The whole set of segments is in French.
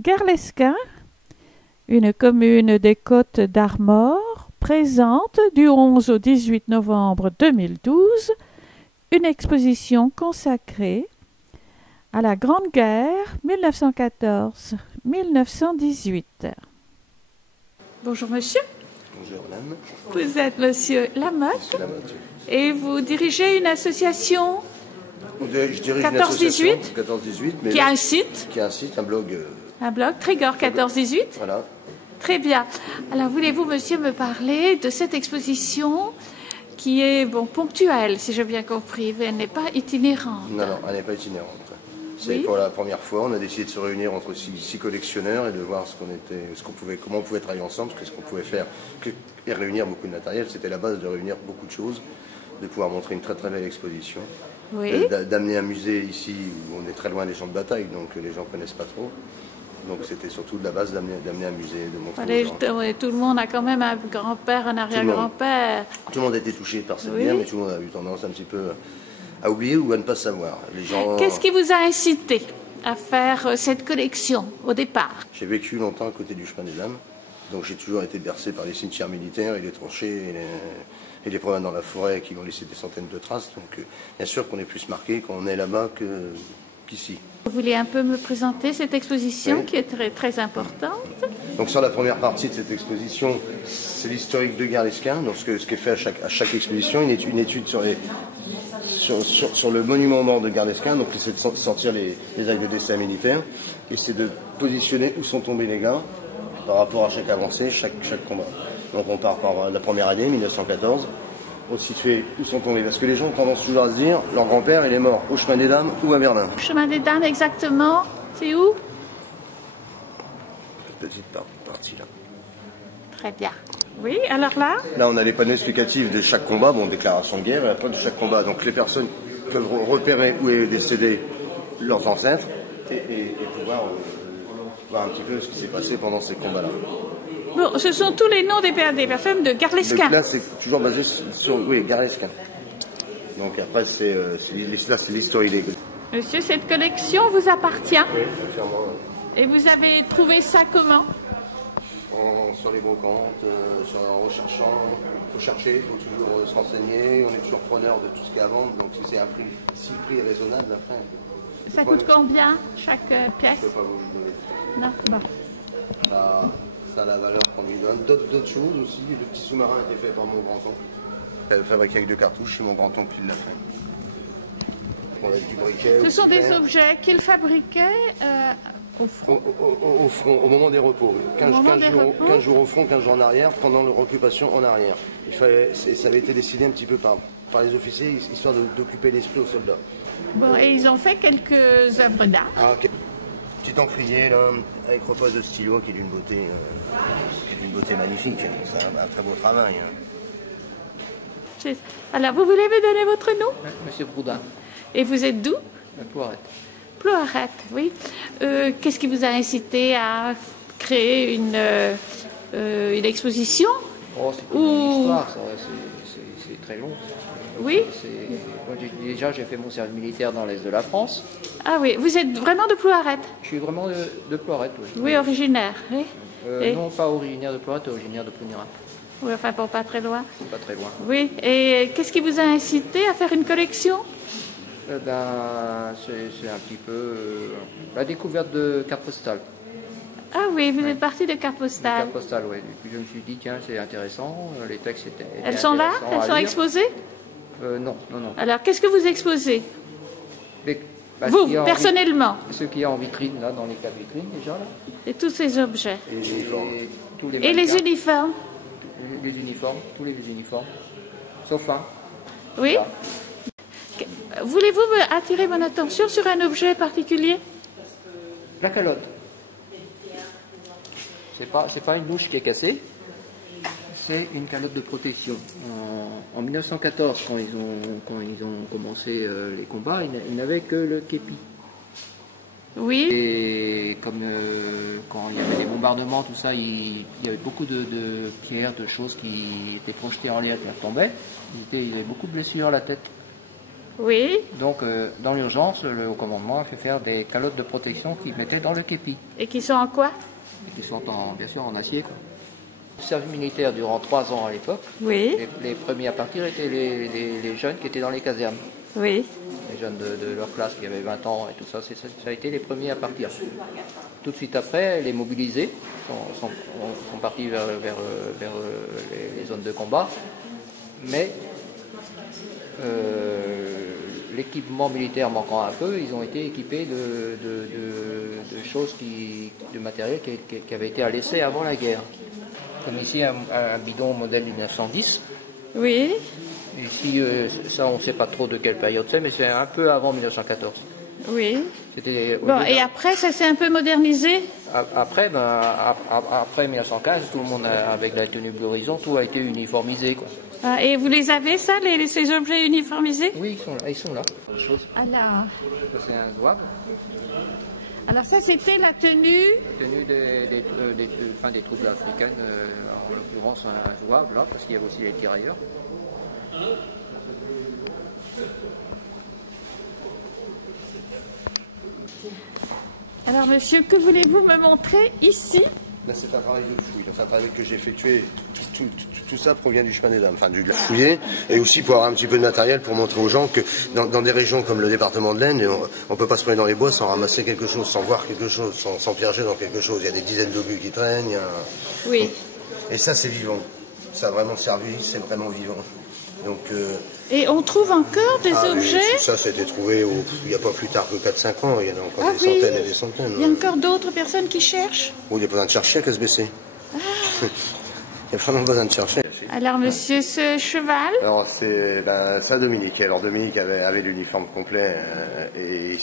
Garlesquin, une commune des Côtes d'Armor, présente du 11 au 18 novembre 2012 une exposition consacrée à la Grande Guerre 1914-1918. Bonjour monsieur. Bonjour madame. Vous êtes monsieur Lamotte. Monsieur Lamotte. Et vous dirigez une association Je dirige 14-18 mais qui a un site, un blog. un blog, Trégor 14-18. Voilà. Très bien. Alors, voulez-vous, monsieur, me parler de cette exposition qui est ponctuelle, si j'ai bien compris, elle n'est pas itinérante. Non, elle n'est pas itinérante. C'est Oui. pour la première fois, on a décidé de se réunir entre six collectionneurs et de voir comment on pouvait travailler ensemble, ce qu'on pouvait faire, et réunir beaucoup de matériel. C'était la base de réunir beaucoup de choses, de pouvoir montrer une très très belle exposition, Oui. d'amener un musée ici où on est très loin des champs de bataille, donc les gens ne connaissent pas trop. Donc c'était surtout de la base d'amener un musée, de montrer aux gens. Tout le monde a quand même un grand-père, un arrière-grand-père. Tout le monde a été touché par cette Oui. guerre, mais tout le monde a eu tendance un petit peu à oublier ou à ne pas savoir. Les gens. Qu'est-ce qui vous a incité à faire cette collection au départ? J'ai vécu longtemps à côté du chemin des Dames, donc j'ai toujours été bercé par les cimetières militaires et les tranchées et les promenades dans la forêt qui ont laissé des centaines de traces. Donc bien sûr qu'on est plus marqué quand on est là-bas qu'ici. Vous vouliez un peu me présenter cette exposition Oui. qui est très, très importante? Donc sur la première partie de cette exposition, c'est l'historique de Garlesquin. Donc ce qui est fait à chaque exposition, une étude sur le monument mort de Garlesquin. Donc c'est de sortir les actes de dessin militaire et c'est de positionner où sont tombés les gars par rapport à chaque avancée, chaque combat. Donc on part par la première année, 1914. On situe où sont tombés. Parce que les gens ont tendance toujours à se dire, leur grand-père, il est mort au chemin des Dames ou à Verdun. Chemin des Dames, exactement. C'est où? Petite partie là. Très bien. Oui, alors là? Là, on a les panneaux explicatifs de chaque combat, déclaration de guerre, et après de chaque combat. Donc les personnes peuvent repérer où est décédé leurs ancêtres et pouvoir voir un petit peu ce qui s'est passé pendant ces combats-là. Bon, ce sont tous les noms des personnes de Garlesquin. Donc là, c'est toujours basé sur Garlesquin. Donc après, c'est l'historique des... Monsieur, cette collection vous appartient. Oui, entièrement. Et vous avez trouvé ça comment? Sur les brocantes, en recherchant, il faut chercher, il faut toujours se renseigner, on est toujours preneur de tout ce qu'il y a à vendre, donc si le prix est raisonnable, après... Ça coûte combien, chaque pièce? Je ne peux pas vous donner. Non, bon. Ça a la valeur qu'on lui donne. D'autres choses aussi, le petit sous-marin a été fait par mon grand-oncle. Fabriqué avec 2 cartouches, c'est mon grand-oncle qui l'a fait. On a du briquet. Ce sont des objets qu'il fabriquait au front. Au front, au moment des repos. 15 jours au front, 15 jours en arrière, pendant leur occupation en arrière. Ça avait été décidé un petit peu par les officiers, histoire d'occuper l'esprit aux soldats. Bon, et ils ont fait quelques œuvres d'art. Ah, okay. Petit encrier là, avec repose de stylo qui est d'une beauté, magnifique. C'est un très beau travail. Alors, vous voulez me donner votre nom? Monsieur Broudin, Et vous êtes d'où? Ploirette. Ploirette, oui. Qu'est-ce qui vous a incité à créer une exposition? Oh, c'est comme une histoire, ça, c'est très long. Oui. Moi, déjà, j'ai fait mon service militaire dans l'Est de la France. Ah oui, vous êtes vraiment de Ploirette? Je suis vraiment de Ploirette, oui. Oui, originaire. Oui. Non, pas originaire de Ploirette, originaire de Plounirat. Oui, enfin, pour pas très loin. C'est pas très loin. Oui, et qu'est-ce qui vous a incité à faire une collection? C'est un petit peu la découverte de cartes postales. Ah oui, vous êtes parti de cartes postales. Cartes postales, oui. Et puis je me suis dit, tiens, c'est intéressant, les textes étaient Elles sont là? Elles sont exposées? Non. Alors, qu'est-ce que vous exposez? Vous, Ceux personnellement? Ceux qu'il y a en vitrine, là, dans les 4 vitrines, déjà, là. Et tous ces objets? Et les uniformes. Tous les Et les mannequins. uniformes? Les uniformes, tous les uniformes, sauf un. Oui. Là. Voulez-vous attirer mon attention sur un objet particulier? La calotte. C'est pas une louche qui est cassée, c'est une calotte de protection. En 1914, quand ils ont commencé les combats, ils n'avaient que le képi. Oui. Et comme quand il y avait des bombardements, tout ça, il y avait beaucoup de pierres, de choses qui étaient projetées en l'air, qui retombaient. Il y avait beaucoup de blessures à la tête. Oui. Donc, dans l'urgence, le haut commandement a fait faire des calottes de protection qu'ils mettaient dans le képi. Et qui sont en quoi? Et qui sont bien sûr en acier, quoi. Le service militaire durant 3 ans à l'époque. Oui. Les premiers à partir étaient les jeunes qui étaient dans les casernes. Oui. Les jeunes de leur classe qui avaient 20 ans et tout ça, ça a été les premiers à partir. Tout de suite après, les mobilisés sont partis vers les zones de combat. Mais l'équipement militaire manquant un peu, ils ont été équipés de choses, de matériel qui avait été à l'essai avant la guerre. Comme ici, un bidon modèle 1910. Oui. Ici, ça, on ne sait pas trop de quelle période c'est, mais c'est un peu avant 1914. Oui. Bon, et après, ça s'est un peu modernisé? Après 1915, tout le monde, avec la tenue Bleu Horizon, tout a été uniformisé, quoi. Ah, et vous les avez, ça, ces objets uniformisés? Oui, ils sont là. Alors, Ça, c'est un zouave. alors ça, c'était la tenue. La tenue des troupes africaines, en l'occurrence un zouave, là, parce qu'il y avait aussi les tirailleurs. Alors, monsieur, que voulez-vous me montrer ici? Là, c'est un travail de fouille. C'est un travail que j'ai effectué. Tout ça provient du chemin des dames, enfin du fouillé, et aussi pour avoir un petit peu de matériel pour montrer aux gens que dans des régions comme le département de l'Aisne, on ne peut pas se promener dans les bois sans ramasser quelque chose, sans voir quelque chose, sans piéger dans quelque chose. Il y a des dizaines d'obus qui traînent. Oui. Et ça, c'est vivant. Ça a vraiment servi, c'est vraiment vivant. Donc, et on trouve encore des objets? Tout ça, ça a été trouvé il n'y a pas plus tard que 4-5 ans. Il y en a encore des centaines et des centaines. Il y a encore d'autres personnes qui cherchent? Oui, il n'y a pas besoin de chercher qu'à se baisser. Il y a vraiment besoin de chercher. Alors, monsieur, ce cheval? Alors, c'est ça, Dominique. Alors, Dominique avait l'uniforme complet et il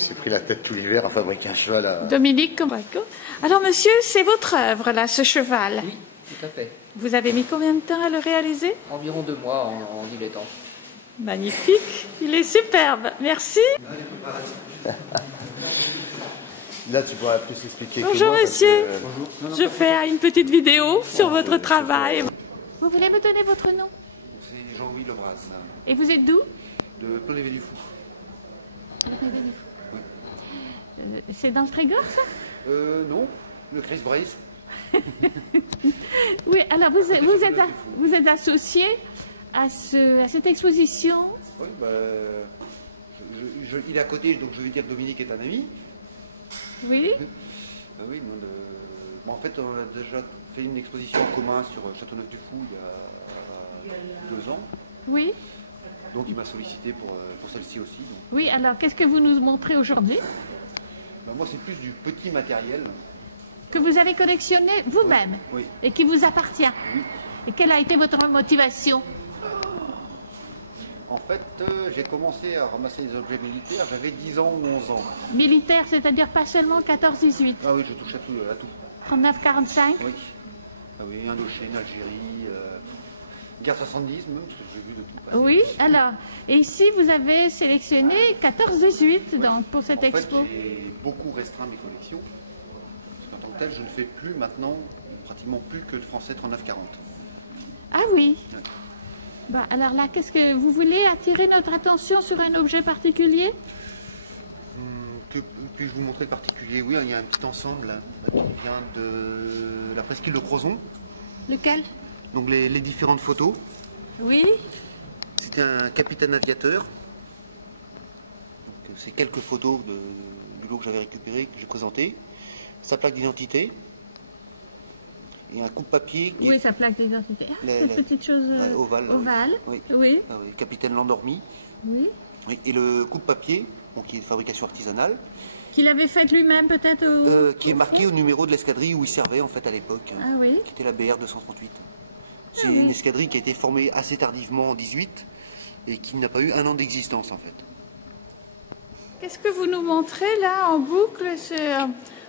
s'est pris la tête tout l'hiver à fabriquer un cheval. Dominique Combraco. Alors, monsieur, c'est votre œuvre, là, ce cheval? Oui, tout à fait. Vous avez mis combien de temps à le réaliser? Environ 2 mois en dilettante. Magnifique. Il est superbe. Merci. Là, tu pourras plus expliquer. Bonjour, monsieur. Bonjour. Je fais une petite vidéo sur votre travail. Vous voulez me donner votre nom? C'est Jean-Louis Lebras, Et vous êtes d'où? de Plonévé-du-Fou. C'est dans le Trégor, ça? Non, le Chris Brace. Oui, alors vous êtes associé à cette exposition? Oui, il est à côté, donc je vais dire que Dominique est un ami. Oui. Oui, en fait, on a déjà fait une exposition en commun sur Châteauneuf-du-Fou il y a 2 ans. Oui. Donc il m'a sollicité pour celle-ci aussi. Donc. Oui, alors qu'est-ce que vous nous montrez aujourd'hui? Moi, c'est plus du petit matériel. Que vous avez collectionné vous-même? Oui. Et qui vous appartient? Oui. Et quelle a été votre motivation? En fait, j'ai commencé à ramasser des objets militaires, j'avais 10 ans ou 11 ans. Militaire, c'est-à-dire pas seulement 14-18? Ah oui, je touche à tout. 39-45? Oui. Ah oui, Indochine, Algérie, guerre 70 même, parce que j'ai vu de tout passer. Oui, alors, et ici vous avez sélectionné 14-18 donc pour cette expo. En fait, j'ai beaucoup restreint mes collections. Parce qu'en tant que tel, je ne fais plus maintenant, pratiquement plus que de français 39-40. Ah oui. Ouais. Bah, alors là, qu'est-ce que vous voulez attirer notre attention sur un objet particulier? Que puis-je vous montrer de particulier? Oui, il y a un petit ensemble là, qui vient de la presqu'île de Crozon. Lequel? Donc les différentes photos. Oui. C'était un capitaine aviateur. C'est quelques photos du lot que j'avais récupéré, que j'ai présenté. Sa plaque d'identité. Et un coupe-papier. Oui, sa plaque d'identité. Cette petite chose ovale. Ovale. Oui. Oui. Ah oui, capitaine l'endormi. Oui. Oui. Et le coupe-papier, qui est de fabrication artisanale. Qu'il avait fait lui-même peut-être qui est marqué au numéro de l'escadrille où il servait en fait à l'époque. Ah oui. Qui était la BR 238. C'est oui. une escadrille qui a été formée assez tardivement en 18 et qui n'a pas eu 1 an d'existence en fait. Qu'est-ce que vous nous montrez là en boucle,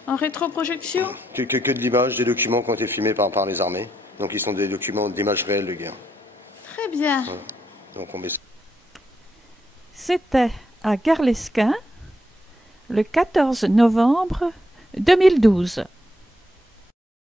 en rétroprojection? Que de l'image, des documents qui ont été filmés par les armées. Donc ils sont des documents d'images réelles de guerre. Très bien. Ouais. Donc on met... C'était à Garlesquin, le 14 novembre 2012.